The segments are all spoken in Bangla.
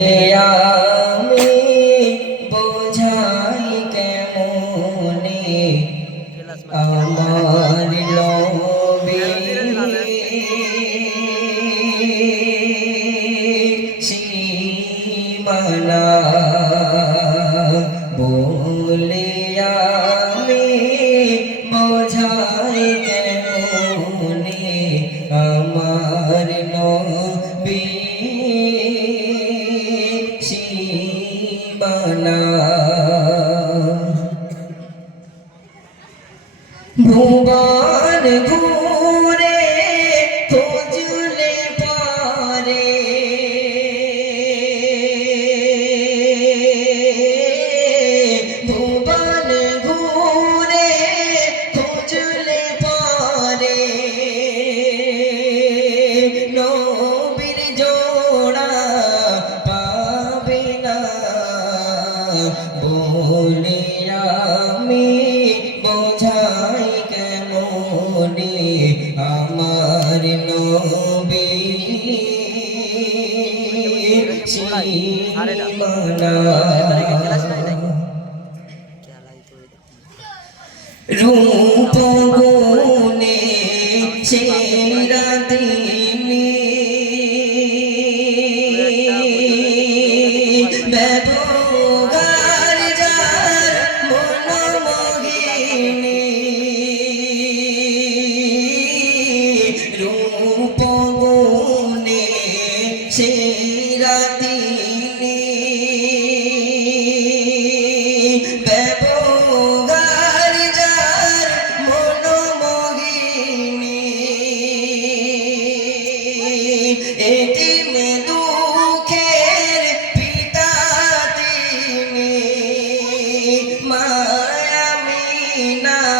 আমি বোঝাই কেমনে? আমার লবি সীমানা বলে আমি বোঝাই কেমনে? আমার লবি রূপ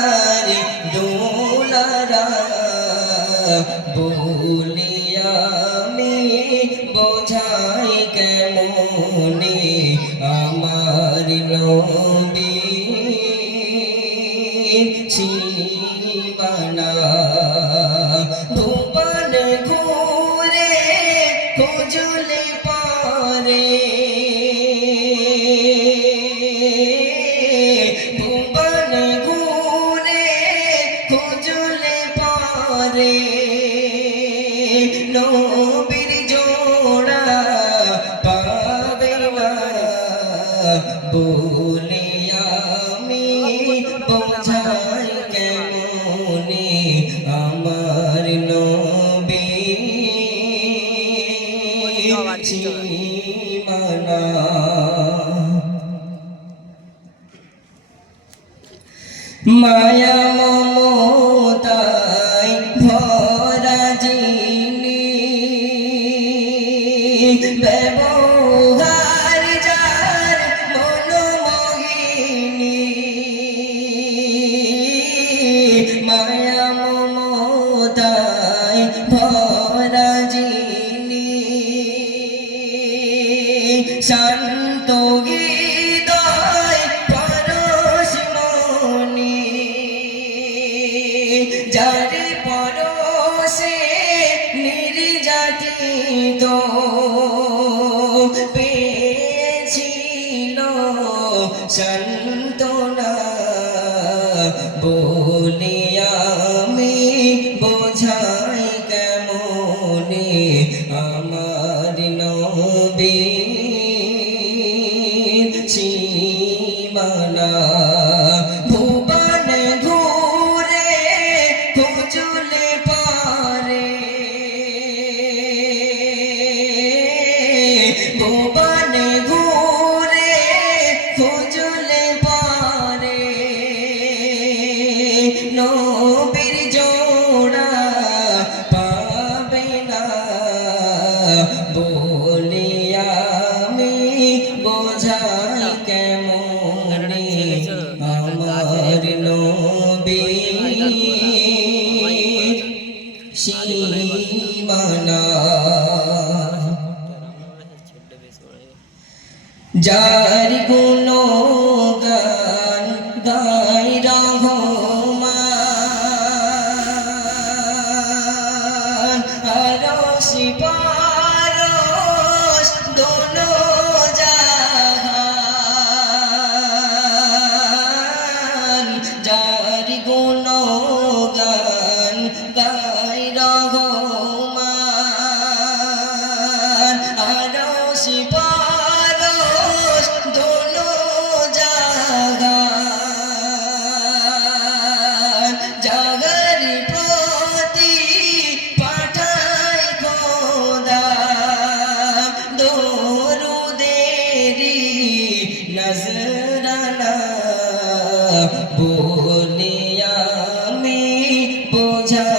প্যারি দুলারা বলি আমি বোঝাই কেমনে আমার নদী ছিনি ভুলে আমি পৌঁছাই আমার নবী 现 চাই